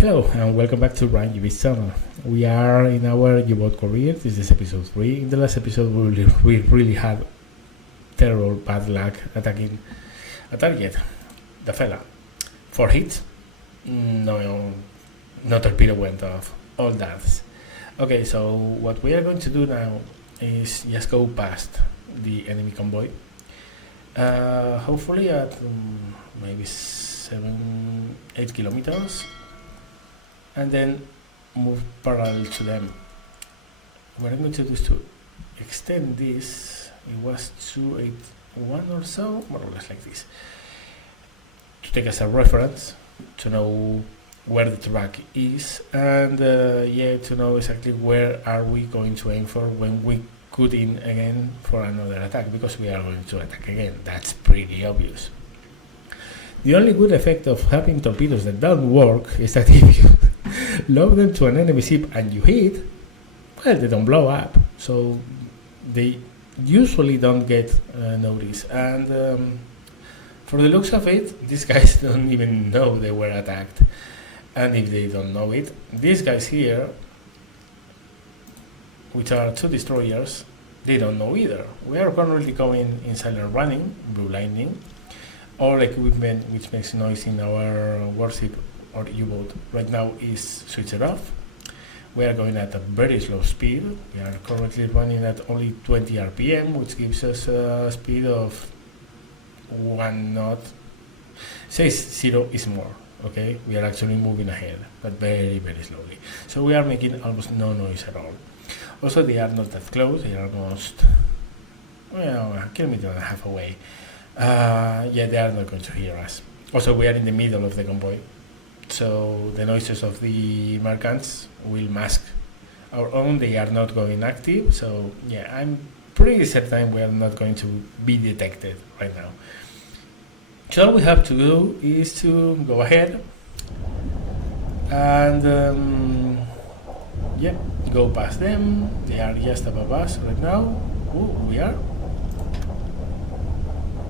Hello and welcome back to Ryan UB's channel. We are in our U-boat career. This is episode 3. In the last episode we really had terrible bad luck attacking a target. The fella. 4 hits. No torpedo went off. All that. Okay, so what we are going to do now is just go past the enemy convoy. Hopefully at maybe 7-8 kilometers. And then move parallel to them. What I'm going to do is to extend this. It was 281 or so, more or less like this, to take as a reference to know where the track is, and to know exactly where are we going to aim for when we cut in again for another attack, because we are going to attack again. That's pretty obvious. The only good effect of having torpedoes that don't work is that if you load them to an enemy ship and you hit, well, they don't blow up, so they usually don't get noticed. And for the looks of it, these guys don't even know they were attacked. And if they don't know it, these guys here, which are 2 destroyers, they don't know either. We are currently going in silent running, blue lightning. All equipment which makes noise in our warship or U-boat right now is switched off. We are going at a very slow speed. We are currently running at only 20 RPM, which gives us a speed of 1 knot. Says 0 is more, okay? We are actually moving ahead, but very, very slowly. So we are making almost no noise at all. Also, they are not that close. They are almost, well, a kilometer and a half away. They are not going to hear us. Also, we are in the middle of the convoy, so the noises of the mercants will mask our own. They are not going active, so yeah, I'm pretty certain we are not going to be detected right now. So all we have to do is to go ahead and go past them. They are just above us right now. We are.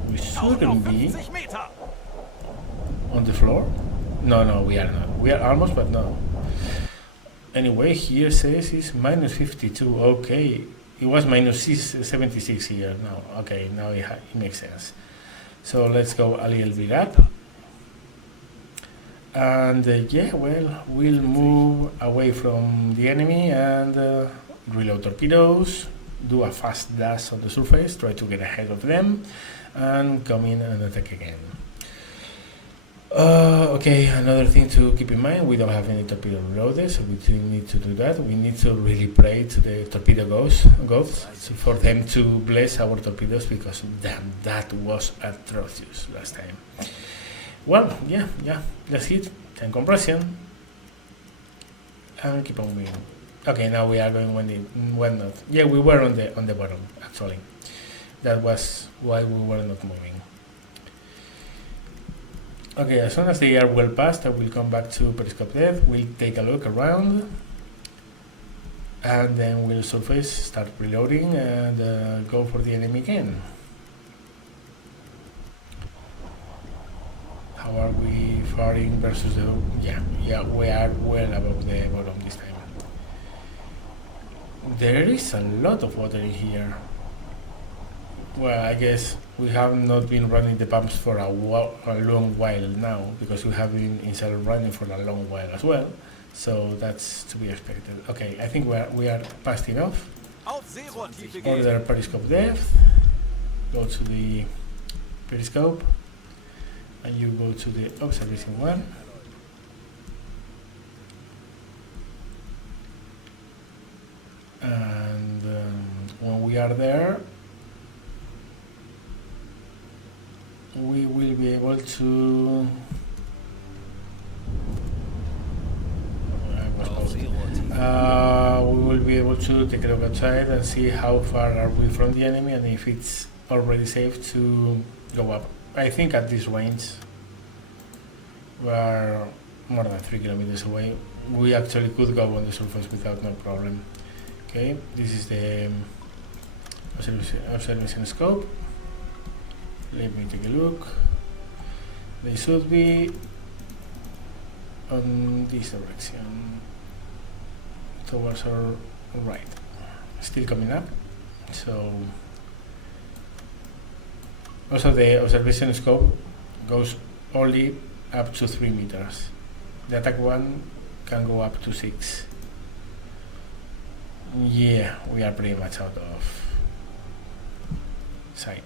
We shouldn't be on the floor. No, we are not. We are almost, but no. Anyway, here says it's minus 52. Okay, it was minus 76 here. No, okay, now it makes sense. So let's go a little bit up. And we'll move away from the enemy and reload torpedoes, do a fast dash on the surface, try to get ahead of them, and come in and attack again. Okay, another thing to keep in mind, we don't have any torpedo reloaded, so we do need to do that. We need to really pray to the torpedo gods for them to bless our torpedoes, because damn, that was atrocious last time. Well, let's hit 10 compression and keep on moving. Okay, now we are going one knot. Yeah, we were on the bottom actually. That was why we were not moving. Okay, as soon as they are well past, I will come back to periscope depth. We'll take a look around, and then we'll surface, start reloading, and go for the enemy again. How are we faring versus the... Yeah, we are well above the bottom this time. There is a lot of water in here. Well, I guess we have not been running the pumps for a long while now, because we have been inside running for a long while as well. So that's to be expected. Okay, I think we are past enough. Order periscope depth. Go to the periscope, and you go to the observation one. And when we are there, we will be able to take a look outside and see how far are we from the enemy, and if it's already safe to go up. I think at this range we are more than 3 kilometers away. We actually could go on the surface without no problem. Okay, this is the observation scope. Let me take a look. They should be on this direction, towards our right. Still coming up. So also the observation scope goes only up to 3 meters. The attack one can go up to 6. Yeah, we are pretty much out of sight.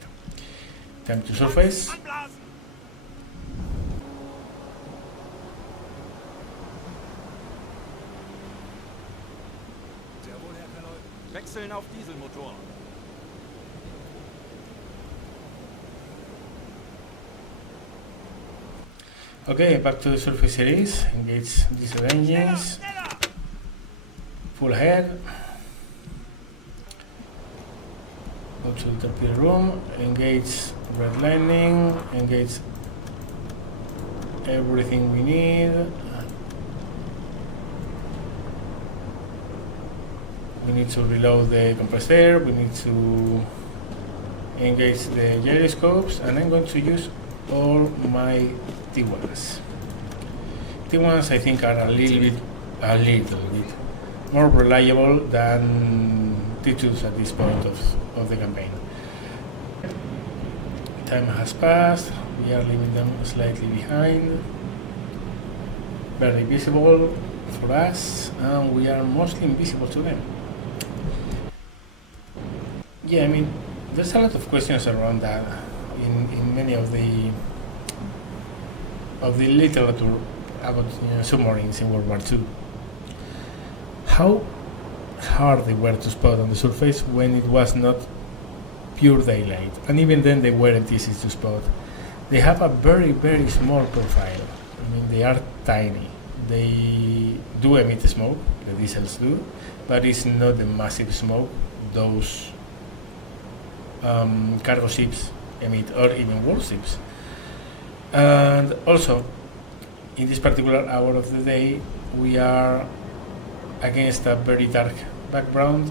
Time to surface. Wechseln auf Dieselmotor. Okay, back to the surface it is. Engage diesel engines. Full ahead. Go to the torpedo room. Engage red lining. Engage everything we need. We need to reload the compressed air. We need to engage the gyroscopes, and I'm going to use all my T1s. T1s I think are a little bit more reliable than T2s at this point of the campaign. Time has passed. We are leaving them slightly behind. Barely visible for us, and we are mostly invisible to them. Yeah, I mean, there's a lot of questions around that in many of the literature about submarines in World War II. How hard they were to spot on the surface when it was not pure daylight, and even then they weren't easy to spot. They have a very, very small profile. I mean, they are tiny. They do emit smoke, the diesels do, but it's not the massive smoke those cargo ships emit, or even warships. And also, in this particular hour of the day, we are against a very dark background,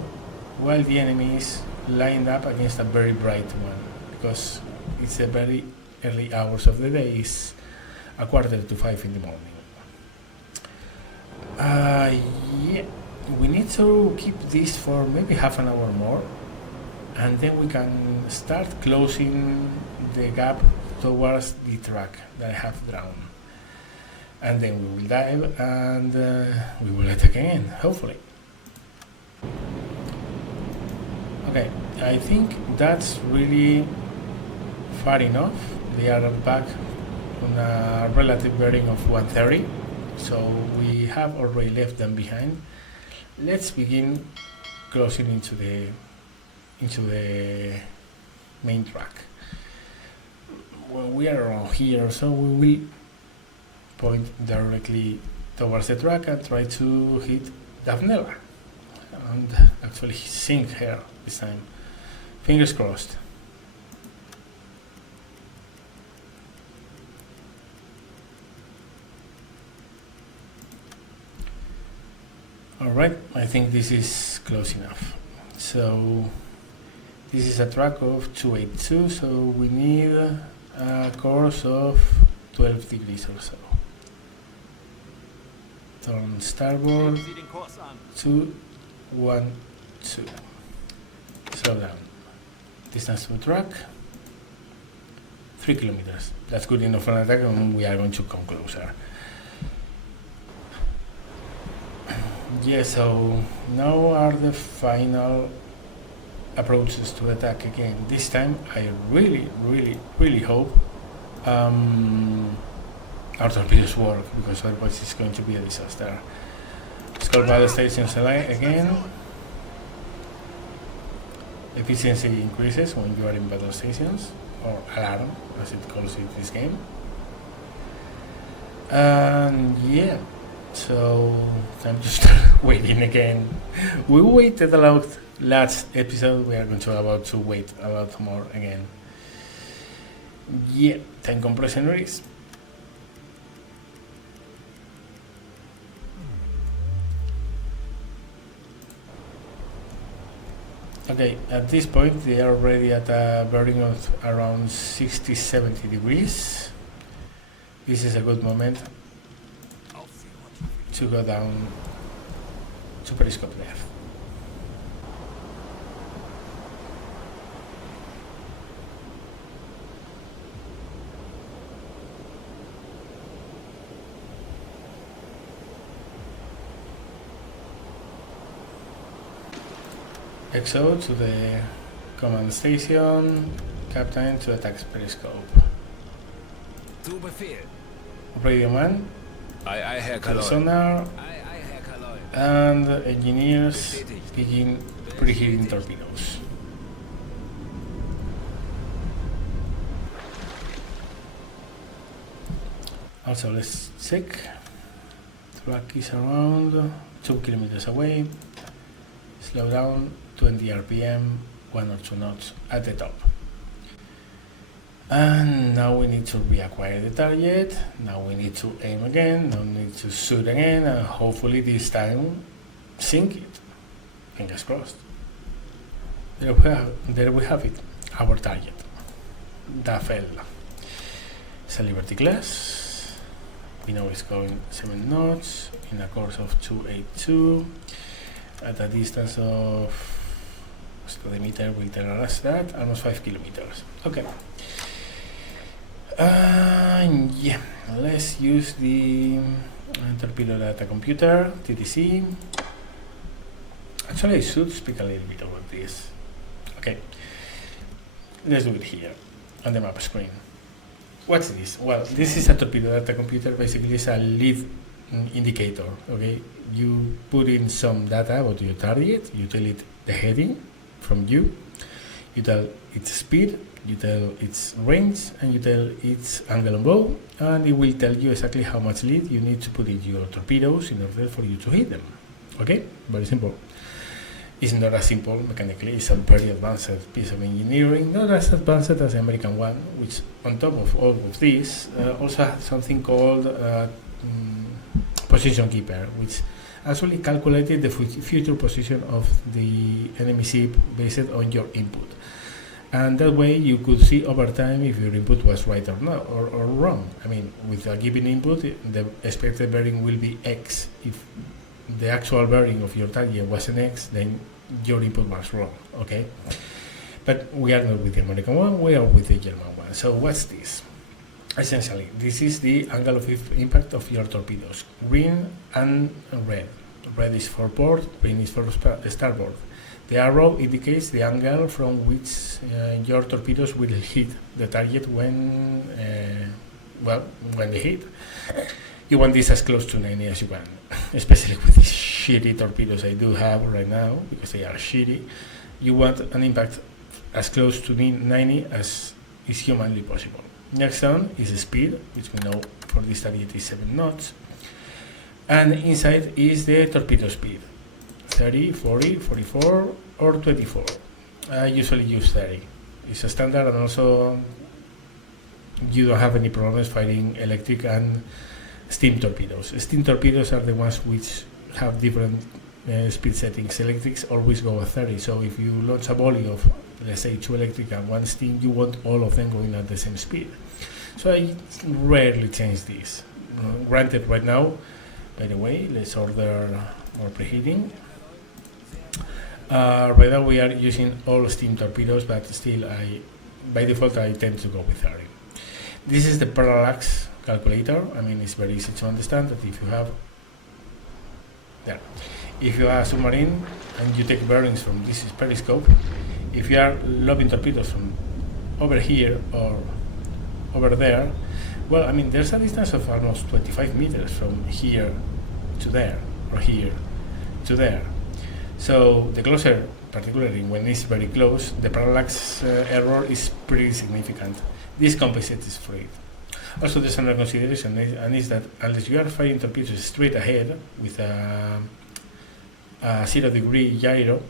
while the enemy is lined up against a very bright one, because it's the very early hours of the day. It's 4:45 in the morning. Yeah, we need to keep this for maybe half an hour more, and then we can start closing the gap towards the track that I have drawn. And then we will dive, and we will attack again, hopefully. Okay, I think that's really far enough. They are back on a relative bearing of 130, so we have already left them behind. Let's begin closing into the main track. When we are around here, so we will point directly towards the track and try to hit Daphne and actually sink her this time. Fingers crossed. Alright, I think this is close enough. So this is a track of 282, so we need a course of 12 degrees or so. Turn starboard, 212. Slow down. Distance to track, 3 kilometers. That's good enough for an attack, and we are going to come closer. Yeah, so now are the final approaches to attack again. This time I really hope our torpedoes work, because otherwise it's going to be a disaster. Scout battle stations again. Efficiency increases when you are in battle stations, or alarm as it calls it this game. And yeah, so time to start waiting again. We waited a lot last episode. We are going to wait a lot more again. Yeah, time compression race. Okay, at this point they are already at a bearing of around 60-70 degrees. This is a good moment to go down to periscope left. XO to the command station, captain to attack periscope. Zu Befehl. Radio man, Herr to the Kaloi. sonar, Herr Kaloi. and engineers begin preheating torpedoes. Also, let's check. Track is around 2 kilometers away. Slow down 20 RPM, 1 or 2 knots at the top. And now we need to reacquire the target. Now we need to aim again. Now we need to shoot again, and hopefully this time sink it. Fingers crossed. There we have it, our target. Da fell. It's a Liberty class. We know it's going 7 knots in a course of 282 at a distance of, the meter will tell us that, almost 5 kilometers. Okay. Yeah, let's use the torpedo data computer, TDC. Actually, I should speak a little bit about this. Okay, let's do it here on the map screen. What's this? Well, this is a torpedo data computer. Basically, it's a lead indicator. Okay, you put in some data about your target. You tell it the heading from you. You tell its speed. You tell its range, and you tell its angle on bow, and it will tell you exactly how much lead you need to put in your torpedoes in order for you to hit them. Okay, very simple. It's not as simple mechanically. It's a very advanced piece of engineering, not as advanced as the American one, which on top of all of this also has something called position keeper, which actually calculated the future position of the enemy ship based on your input. And that way you could see over time if your input was right or not, or wrong. I mean, with a given input, the expected bearing will be X. If the actual bearing of your target was an X, then your input was wrong, okay? But we are not with the American one, we are with the German one. So what's this? Essentially, this is the angle of impact of your torpedoes, green and red. Red is for port, green is for starboard. The arrow indicates the angle from which your torpedoes will hit the target when they hit. You want this as close to 90 as you can, especially with these shitty torpedoes I do have right now, because they are shitty. You want an impact as close to 90 as is humanly possible. Next on is the speed, which we know for this target is 7 knots. And inside is the torpedo speed, 30, 40, 44, or 24. I usually use 30. It's a standard, and also you don't have any problems firing electric and steam torpedoes. Steam torpedoes are the ones which have different speed settings. Electrics always go at 30, so if you launch a volley of, let's say, 2 electric and 1 steam, you want all of them going at the same speed. So I rarely change this. Granted, right now, by the way, let's order more preheating. Right now we are using all steam torpedoes, but still, by default, I tend to go with 30. This is the parallax calculator. I mean, it's very easy to understand that if you have a submarine and you take bearings from this periscope, if you are lobbing torpedoes from over here or over there, well, I mean, there's a distance of almost 25 meters from here to there, or here to there. So the closer, particularly when it's very close, the parallax error is pretty significant. This compensates for it. Also, there's another consideration, and is that unless you are firing torpedoes straight ahead with a 0-degree gyro,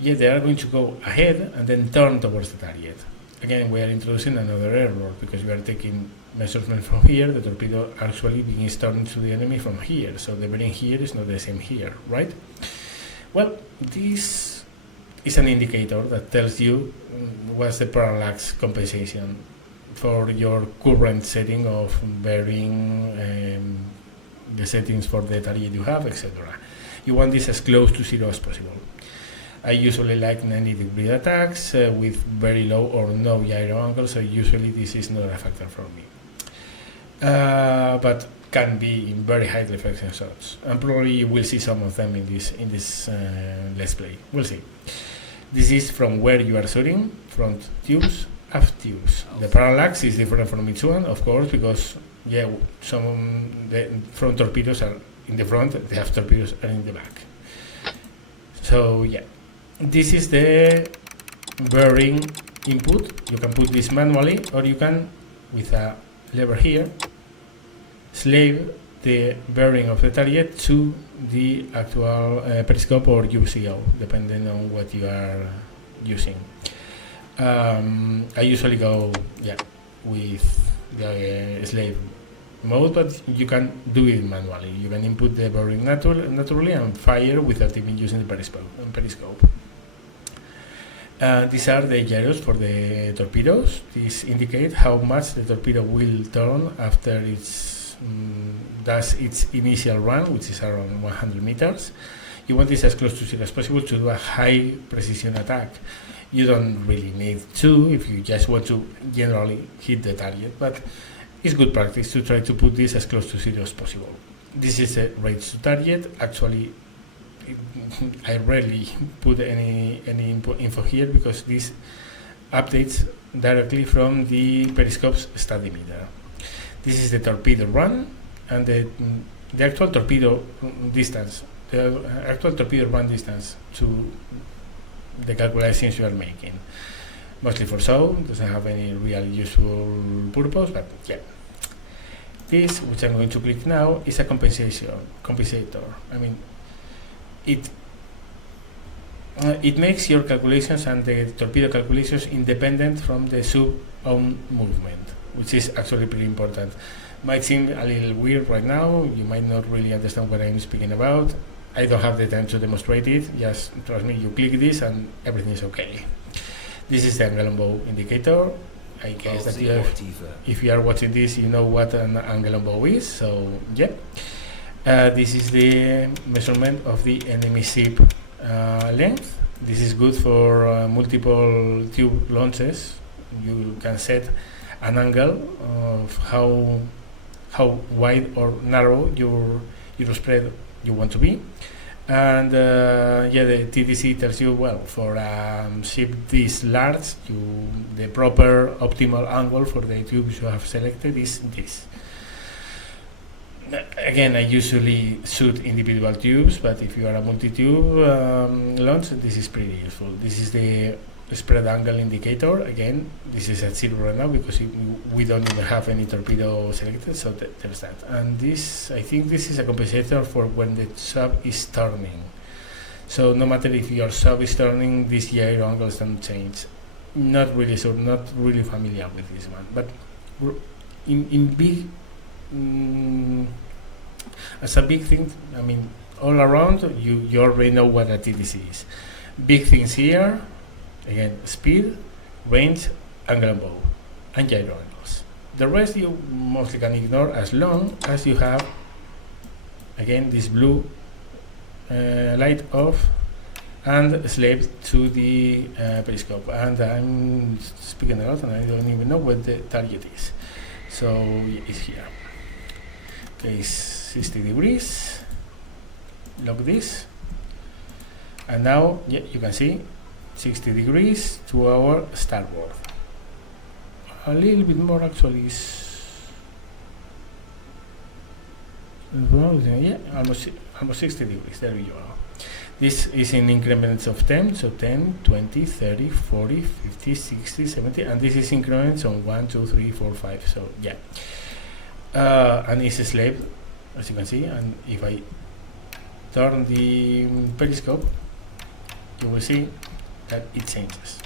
yeah, they are going to go ahead and then turn towards the target. Again, we are introducing another error because we are taking measurement from here. The torpedo actually begins turning to the enemy from here, so the bearing here is not the same here, right? Well, this is an indicator that tells you what's the parallax compensation for your current setting of bearing the settings for the target you have, etc. You want this as close to zero as possible. I usually like 90-degree attacks with very low or no gyro angle, so usually this is not a factor for me. But can be in very high deflection shots, and probably you will see some of them in this let's play. We'll see. This is from where you are shooting, front tubes, aft tubes. The parallax is different from each one, of course, because the front torpedoes are in the front, the aft torpedoes are in the back. So yeah, this is the bearing input. You can put this manually, or you can, with a lever here, slave the bearing of the target to the actual periscope or UCO, depending on what you are using. I usually go with the slave mode, but you can do it manually. You can input the bearing naturally and fire without even using the periscope. These are the gyros for the torpedoes. These indicate how much the torpedo will turn after does its initial run, which is around 100 meters. You want this as close to zero as possible to do a high precision attack. You don't really need to if you just want to generally hit the target, but it's good practice to try to put this as close to zero as possible. This is a range to target. Actually, I rarely put any info here because this updates directly from the periscope's study meter. This is the torpedo run and the actual torpedo distance. The actual torpedo run distance to the calculations you are making. Mostly for show, doesn't have any real useful purpose, but yeah. This, which I'm going to click now, is a compensator. I mean, it makes your calculations and the torpedo calculations independent from the sub own movement, which is actually pretty important. Might seem a little weird right now. You might not really understand what I'm speaking about. I don't have the time to demonstrate it. Just trust me, you click this and everything is okay. This is the angle on bow indicator. I guess that if you are watching this, you know what an angle on bow is. So yeah, this is the measurement of the enemy ship length. This is good for multiple tube launches. You can set an angle of how wide or narrow your spread you want to be, and the TDC tells you, well, for a ship this large, the proper optimal angle for the tubes you have selected is this. Again, I usually shoot individual tubes, but if you are a multi-tube launch, this is pretty useful. This is the spread angle indicator. Again, this is at zero right now because we don't even have any torpedo selected, so there's that. And this, I think this is a compensator for when the sub is turning. So no matter if your sub is turning, these gyro angles don't change. Not really sure, not really familiar with this one, but in big, as a big thing, I mean, all around, you already know what a TDC is. Big things here. Again, speed, range, angle on bow, and gyro angles. The rest you mostly can ignore as long as you have, again, this blue light off and slave to the periscope. And I'm speaking a lot and I don't even know what the target is. So it's here. Okay, 60 degrees. Lock this. And now, yeah, you can see 60 degrees to our starboard. A little bit more actually yeah, almost 60 degrees. There we go. This is in increments of 10, so 10, 20, 30, 40, 50, 60, 70, and this is increments on 1, 2, 3, 4, 5. So yeah, and it's a slave, as you can see. And if I turn the periscope, you will see that it changes,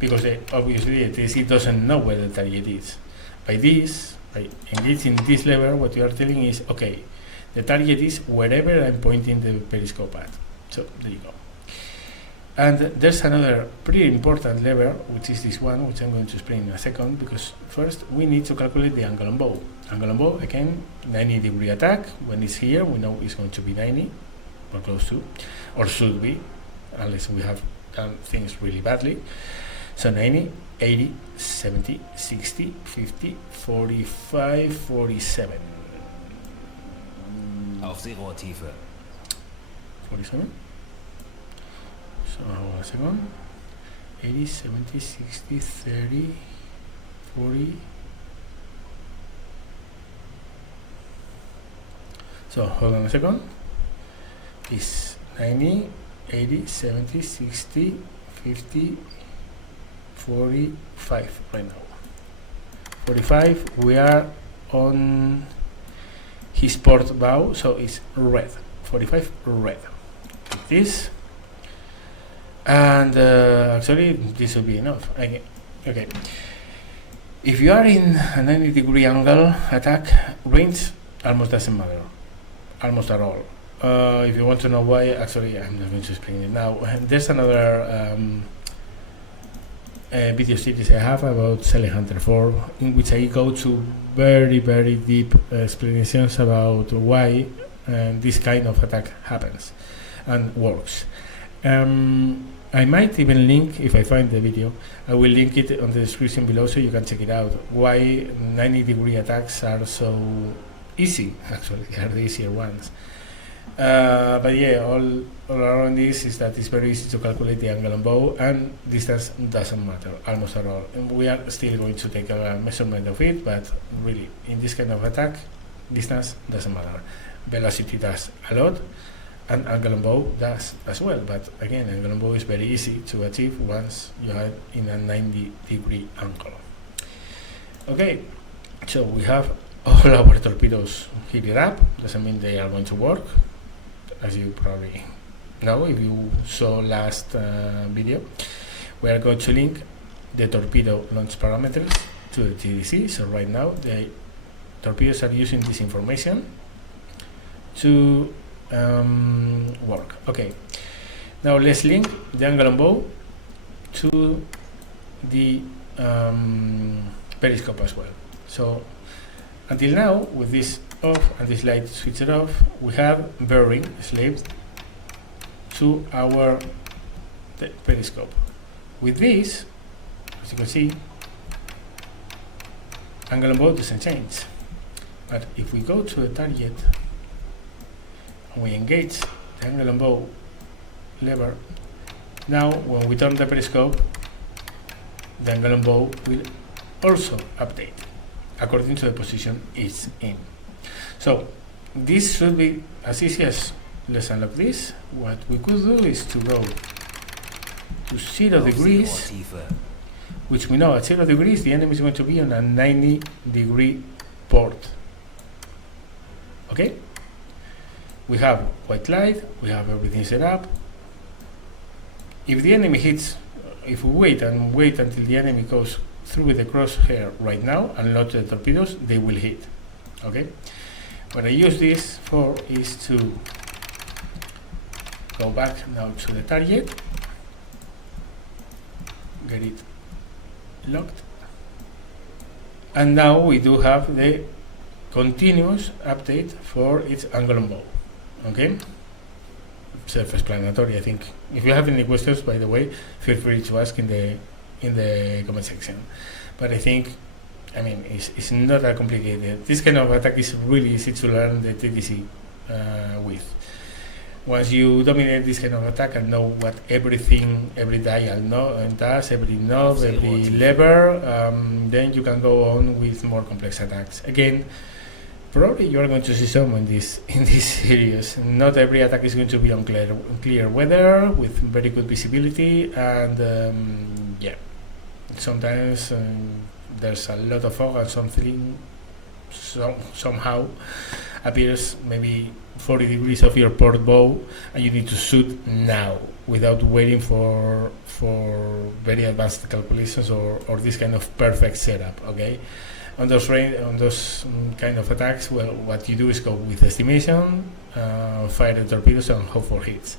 because obviously the TDC doesn't know where the target is. By engaging this lever, what you are telling is, okay, the target is wherever I'm pointing the periscope at. So there you go. And there's another pretty important lever, which is this one, which I'm going to explain in a second, because first we need to calculate the angle on bow. angle on bow, again, 90-degree attack. When it's here, we know it's going to be 90, or close to, or should be, unless we have done things really badly. So 90, 80, 70, 60, 50, 45, 47. Auf Seerohrtiefe. 47. So hold on a second. 80, 70, 60, 30, 40. So hold on a second. It's 90, 80, 70, 60, 50, 45 right now. 45, we are on his port bow, so it's red. 45 red. Like this. And actually, this will be enough. Okay. If you are in a 90-degree angle attack, range almost doesn't matter. Almost at all. If you want to know why, actually, I'm not going to explain it now. There's another video series I have about Silent Hunter 4, in which I go to very, very deep explanations about why this kind of attack happens and works. I might even link, if I find the video, I will link it on the description below so you can check it out. Why 90-degree attacks are so easy, actually, they are the easier ones. But yeah, all around this is that it's very easy to calculate the angle on bow, and distance doesn't matter almost at all. And we are still going to take a measurement of it, but really, in this kind of attack, distance doesn't matter. Velocity does a lot, and angle on bow does as well. But again, angle on bow is very easy to achieve once you are in a 90-degree angle. Okay, so we have all our torpedoes heated up. Doesn't mean they are going to work, as you probably know if you saw last video. We are going to link the torpedo launch parameters to the TDC. So right now the torpedoes are using this information to work. Okay, now let's link the angle on bow to the periscope as well. So until now, with this off and this light switched off, we have bearing slaved to our periscope. With this, as you can see, angle on bow doesn't change. But if we go to the target and we engage the angle on bow lever, now when we turn the periscope, the angle on bow will also update according to the position it's in. So this should be as easy as, let's unlock this. What we could do is to go to 0 degrees, which we know at 0 degrees the enemy is going to be on a 90-degree port. Okay, we have white light, we have everything set up. If the enemy hits, if we wait until the enemy goes through the crosshair right now and load the torpedoes, they will hit. Okay, what I use this for is to go back now to the target, get it locked, and now we do have the continuous update for its angle on bow. Okay, self-explanatory, I think. If you have any questions, by the way, feel free to ask in the comment section. But I think, I mean, it's not that complicated. This kind of attack is really easy to learn the TDC with. Once you dominate this kind of attack and know what everything, every dial does, every knob, every lever, then you can go on with more complex attacks. Again, probably you are going to see some in this series. Not every attack is going to be on clear weather with very good visibility, and yeah, sometimes there's a lot of fog and something somehow appears maybe 40 degrees of your port bow, and you need to shoot now without waiting for very advanced calculations or this kind of perfect setup. Okay, on those kind of attacks, well, what you do is go with estimation, fire the torpedoes and hope for hits.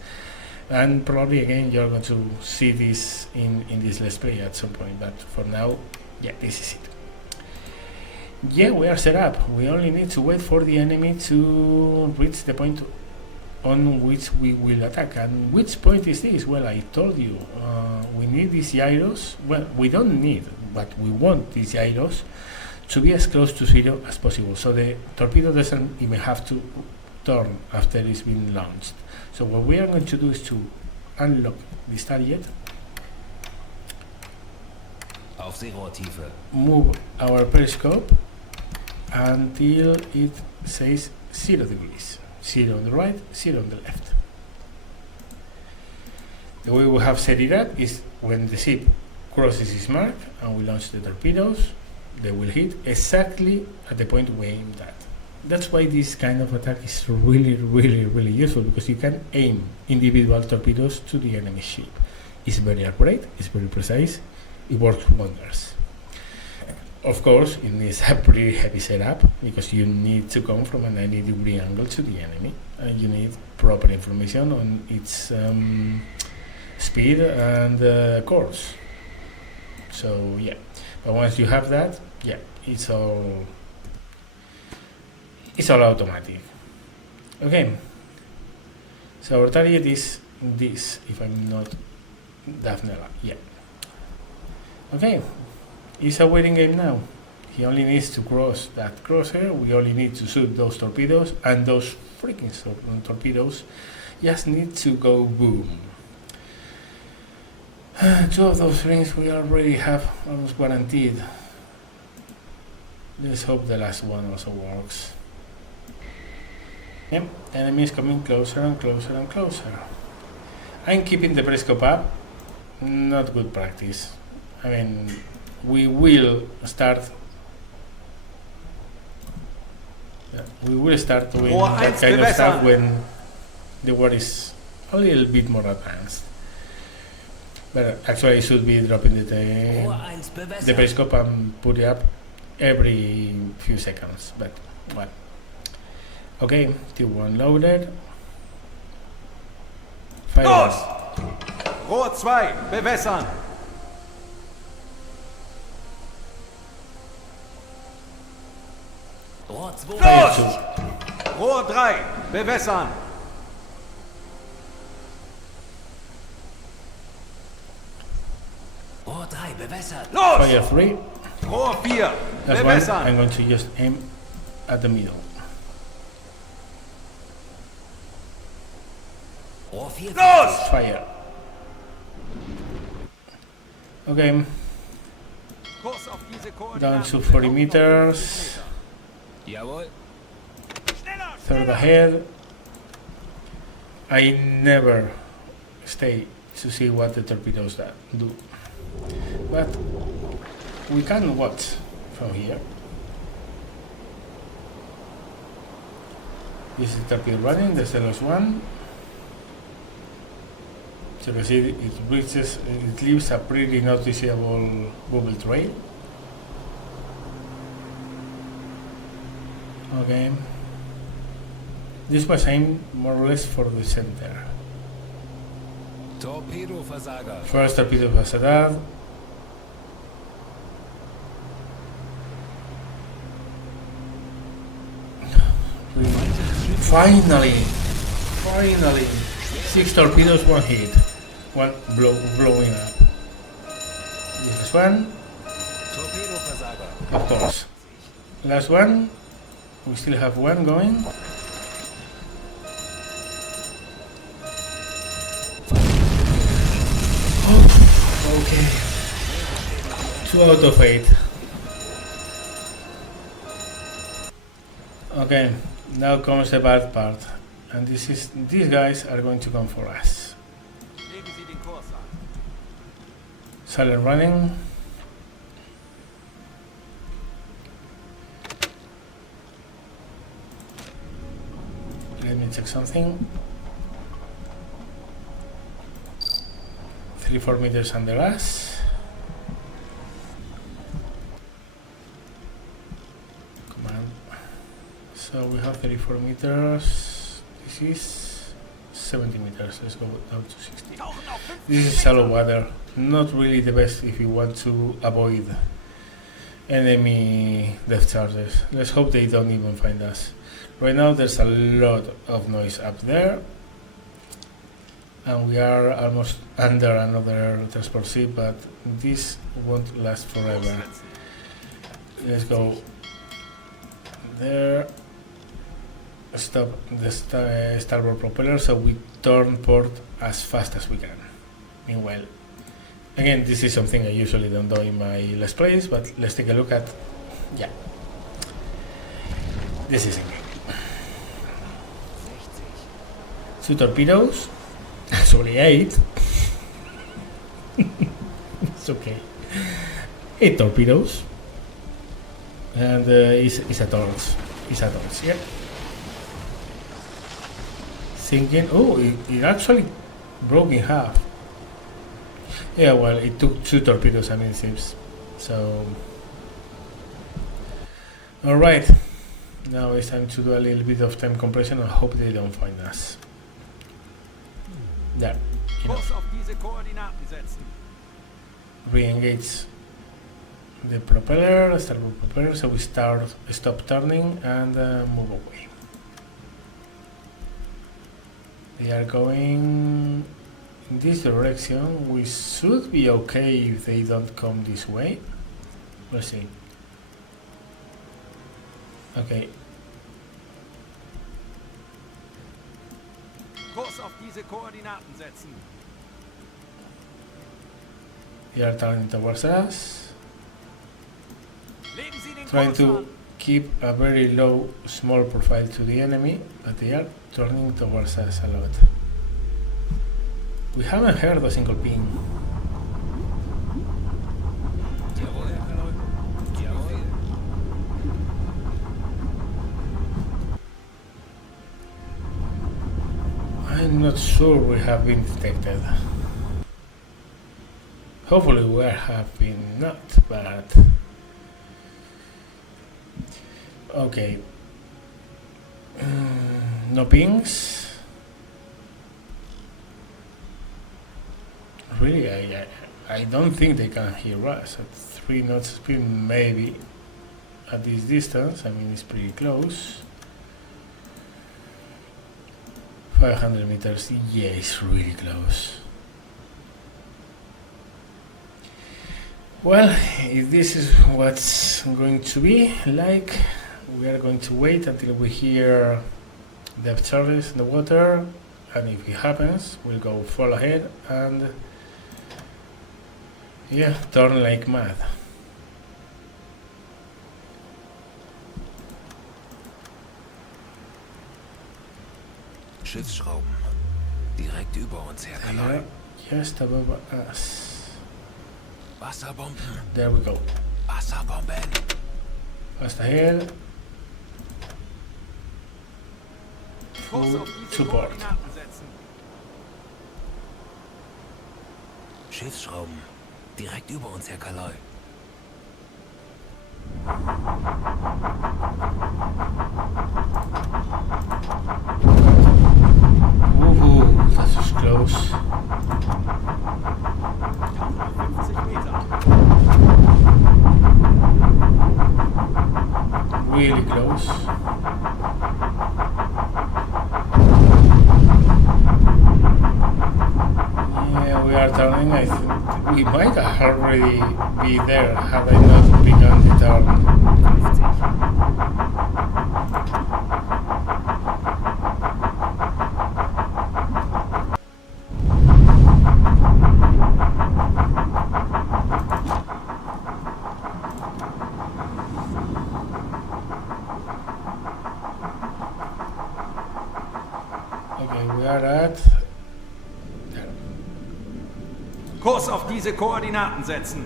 And probably again you're going to see this in this let's play at some point, but for now, yeah, this is it. Yeah, we are set up. We only need to wait for the enemy to reach the point on which we will attack. And which point is this? Well, I told you, we need these gyros. Well, we don't need, but we want these gyros to be as close to zero as possible, so the torpedo doesn't even have to turn after it's been launched. So what we are going to do is to unlock this target, Aufsehrohrtiefe. move our periscope until it says 0 degrees. 0 on the right, 0 on the left. The way we have set it up is when the ship crosses its mark and we launch the torpedoes, they will hit exactly at the point we aimed at. That's why this kind of attack is really useful, because you can aim individual torpedoes to the enemy ship. It's very accurate, it's very precise, it works wonders. Of course, it needs a pretty heavy setup, because you need to come from a 90-degree angle to the enemy, and you need proper information on its speed and course. So yeah, but once you have that, yeah, it's all automatic. Okay, so our target is this, if I'm not Daphne. Yeah. Okay, it's a waiting game now. He only needs to cross that crosshair. We only need to shoot those torpedoes, and those freaking torpedoes just need to go boom. 2 of those rings we already have almost guaranteed. Let's hope the last one also works. Yep, enemy is coming closer and closer and closer. I'm keeping the periscope up. Not good practice. I mean, we will start doing that kind of stuff when the war is a little bit more advanced. But actually I should be dropping the periscope and put it up every few seconds, but well. Okay, T1 loaded. Fire. Los! Rohr 2, bewässern! Rohr 2. Los! Rohr 3, bewässern! Rohr 3 bewässert. Los! Fire 3. Rohr 4, That's one. I'm bewässern! going to just aim at the middle. Rohr 4. Los! Fire. Okay, Kurs auf diese down Koordinaten. to 40 meters. Jawohl. Schneller! Third ahead. I never stay to see what the torpedoes do, but we can watch from here. This is the torpedo running, the last one. So you can see it leaves a pretty noticeable bubble trail. Okay. This was aimed more or less for the center. Torpedoversager. First torpedo was set up. Finally! 6 torpedoes, 1 hit. One blowing up. This is one, Torpedoversager. of course. Last one. We still have one going. Okay. 2 out of 8. Okay, now comes the bad part. And these guys are going to come for us. Legen Sie den Kurs an. Silent running. Let me check something. 3-4 meters under us. Come on. So we have 34 meters. This is 70 meters. Let's go down to 60. Tauchen auf 5 This is shallow water. Not really the best if you want to avoid enemy depth charges. Let's hope they don't even find us. Right now there's a lot of noise up there, and we are almost under another transport ship, but this won't last forever. Let's go there. Stop the starboard propeller so we turn port as fast as we can. Meanwhile, again, this is something I usually don't do in my Let's Plays, but let's take a look at, yeah, this is in game. 2 torpedoes, actually 8, it's okay, 8 torpedoes, and it's a torch, yeah. Thinking, oh, it actually broke in half. Yeah, well, it took 2 torpedoes, I mean, it seems. So, alright, now it's time to do a little bit of time compression and hope they don't find us. There, Kurs auf diese Koordinaten setzen. re-engage the propeller, starboard propeller, so we stop turning and move away. They are going in this direction. We should be okay if they don't come this way. We'll see. Okay. Kurs auf diese Koordinaten setzen. They are turning towards us. Legen Sie den Trying Kurs to an. keep a very low, small profile to the enemy, but they are turning towards us a lot. We haven't heard a single ping. Jawohl, Herr Kaloi. Jawohl. I'm not sure we have been detected. Hopefully we have been not, but okay. No pings. Really, I don't think they can hear us at 3 knots speed. Maybe at this distance. I mean, it's pretty close. 500 meters. Yeah, it's really close. Well, if this is what's going to be like, we are going to wait until we hear depth charges in the water, and if it happens, we'll go full ahead and yeah, turn like mad. Schiffsschrauben. Direkt über uns, Herr They Kaloi. are just above us. Wasserbomben. There we go. Wasserbomben. Fast ahead. Kurs Full auf diese support. Koordinaten setzen. Schiffsschrauben. Direkt über uns, Herr Kaloi. Woohoo, that was close. 50 Meter. Really close. Yeah, we are turning. I think we might already be there had I not begun the turn. 50. Okay, we are at there. Kurs auf diese Koordinaten setzen.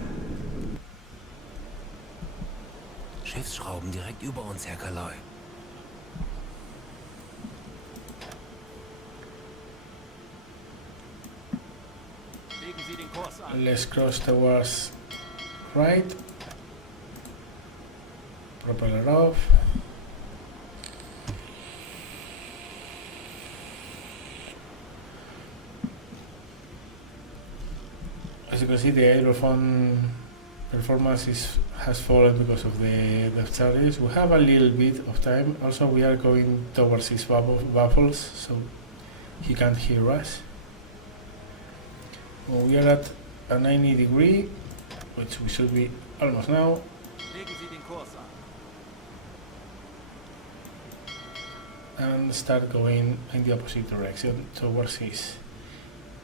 Schiffsschrauben direkt über uns, Herr Kaloi. Legen Sie den Kurs an. Let's cross towards right. Propeller off. As you can see, the aerophone performance is has fallen because of the depth charges. We have a little bit of time. Also, we are going towards his baffles, so he can't hear us. Well, we are at a 90 degree, which we should be almost now. Legen Sie den Kurs an. And start going in the opposite direction towards his.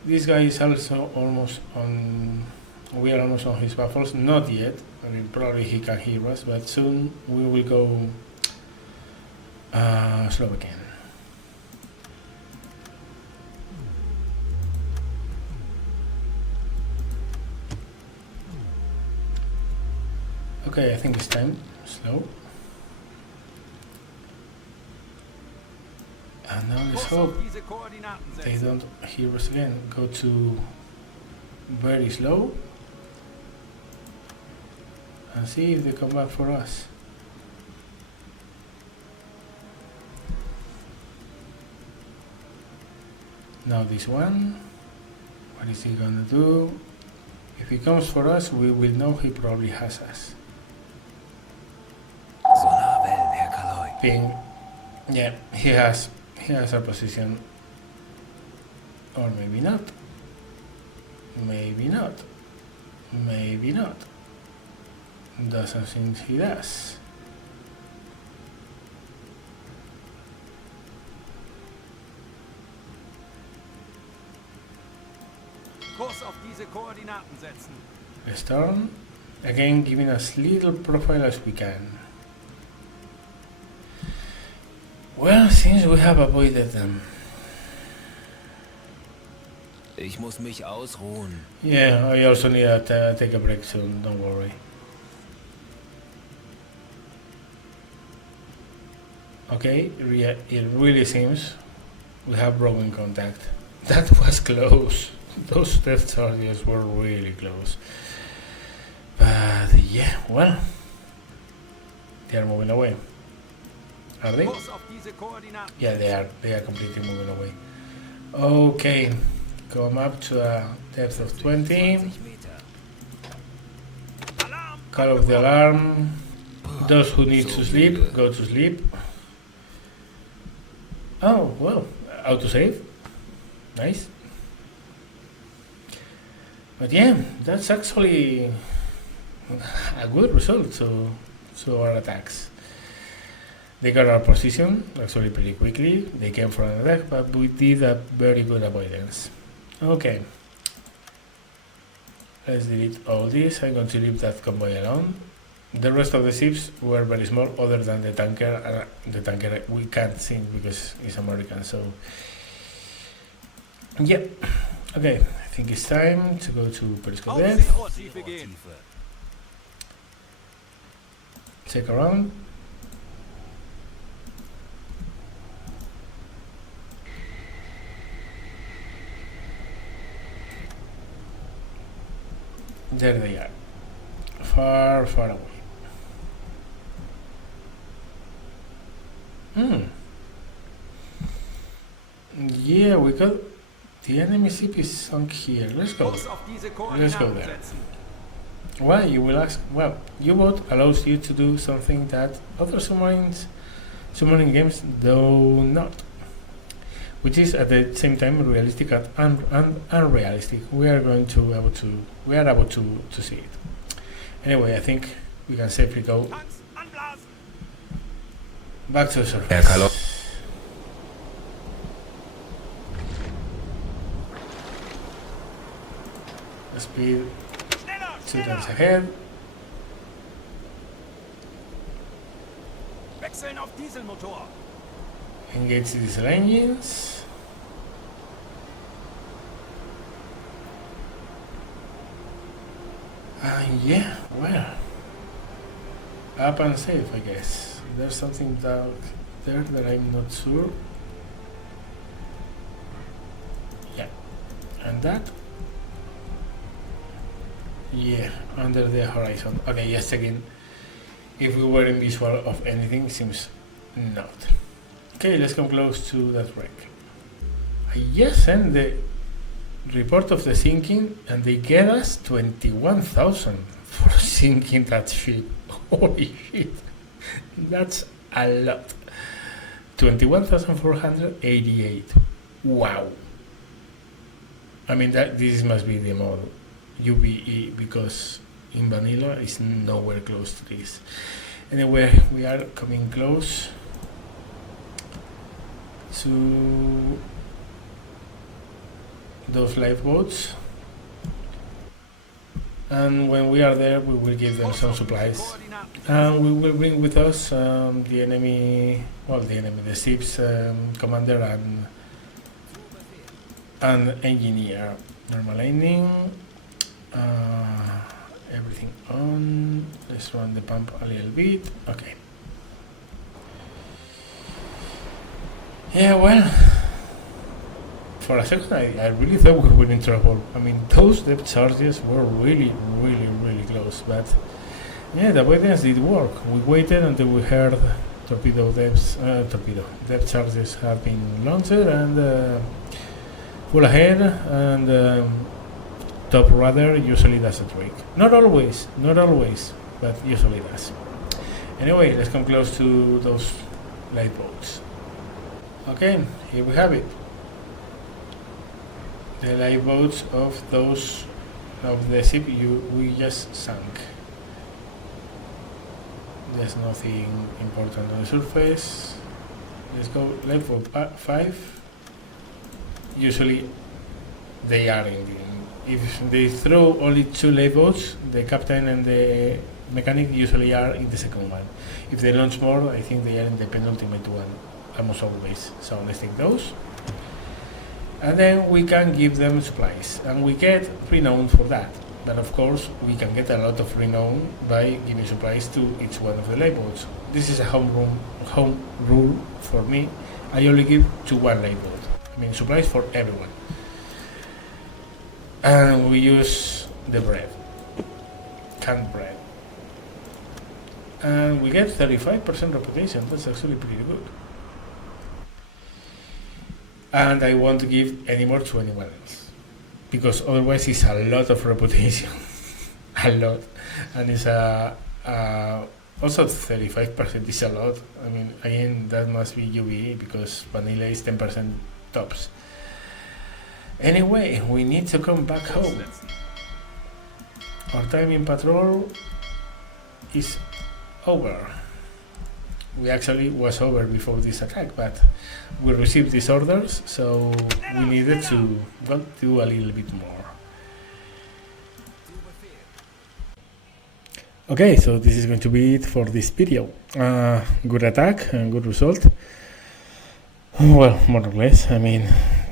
This guy is also almost on. We are almost on his baffles. Not yet. I mean, probably he can hear us, but soon we will go slow again. Okay, I think it's time. Slow. And now let's hope they don't hear us again. Go to very slow and see if they come back for us. Now this one, what is he gonna do? If he comes for us, we will know he probably has us. Sonarwellen, Herr Kaloy. Ping. Yeah, he has our position. Or maybe not. Maybe not. Maybe not. Doesn't seem he does. Kurs auf diese Koordinaten setzen. Storm. Again, giving us little profile as we can. Well, since we have avoided them. Ich muss mich ausruhen. Yeah, I also need to take a break soon, don't worry. Okay, it really seems we have broken contact. That was close. Those depth charges were really close. But yeah, well, they are moving away. Are they? Yeah, they are completely moving away. Okay, come up to a depth of 20. Call off the alarm. Those who need to sleep, go to sleep. Oh, well, autosave. Nice. But yeah, that's actually a good result to our attacks. They got our position actually pretty quickly. They came for an attack, but we did a very good avoidance. Okay. Let's delete all this. I'm going to leave that convoy alone. The rest of the ships were very small, other than the tanker. The tanker we can't see because it's American, so yeah. Okay, I think it's time to go to Periscope Depth. Check around. There they are. Far, far away. Yeah, we got the enemy ship is sunk here. Let's go. Let's go there. Why, you will ask? Well, U-boat allows you to do something that other submarine games do not, which is at the same time realistic and unrealistic. We are able to see it. Anyway, I think we can safely go back to the surface. Speed 2 times ahead. Wechseln auf Dieselmotor. Engage the diesel engines. Yeah, well, up and safe, I guess. There's something down there that I'm not sure. Yeah, and that. Yeah, under the horizon. Okay, just checking if we were in visual of anything. Seems not. Okay, let's come close to that wreck. I just sent the report of the sinking and they get us 21,000 for sinking that ship. Holy shit, that's a lot. 21,488. Wow. I mean, this must be the mod UBE, because in vanilla it's nowhere close to this. Anyway, we are coming close to those lifeboats, and when we are there we will give them some supplies, and we will bring with us the enemy, the ship's commander and engineer. Normal landing, everything on. Let's run the pump a little bit. Okay. Yeah, well, for a second I really thought we were in trouble. I mean, those depth charges were really close, but yeah, the avoidance did work. We waited until we heard depth charges have been launched, and full ahead, and top rudder usually does a trick. Not always, but usually does. Anyway, let's come close to those lifeboats. Okay, here we have it. The lifeboats of the ship we just sank. There's nothing important on the surface. Let's go lifeboat 5. Usually they are if they throw only 2 lifeboats, the captain and the mechanic usually are in the second one. If they launch more, I think they are in the penultimate one, almost always. So let's take those, and then we can give them supplies, and we get renown for that. But of course we can get a lot of renown by giving supplies to each one of the lifeboats. This is a home rule for me. I only give to one lifeboat. I mean, supplies for everyone. And we use the bread, canned bread, and we get 35% reputation. That's actually pretty good. And I want to give any more to anyone else, because otherwise it's a lot of reputation. A lot. And it's also 35% is a lot. I mean, again, that must be UBE, because vanilla is 10% tops. Anyway, we need to come back home. Our time in patrol is over. We actually was over before this attack, but we received these orders, so we needed to do a little bit more. Okay, so this is going to be it for this video. Good attack and good result. Well, more or less. I mean,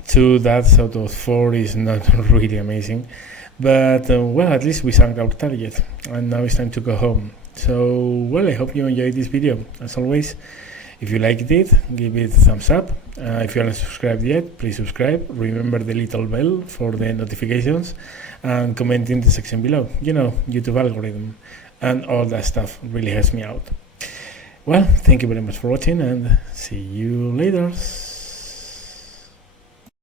2 deaths out of 4 is not really amazing, but well, at least we sank our target, and now it's time to go home. So, well, I hope you enjoyed this video. As always, if you liked it, give it a thumbs up. If you haven't subscribed yet, please subscribe. Remember the little bell for the notifications, and comment in the section below. You know, YouTube algorithm and all that stuff really helps me out. Well, thank you very much for watching, and see you later.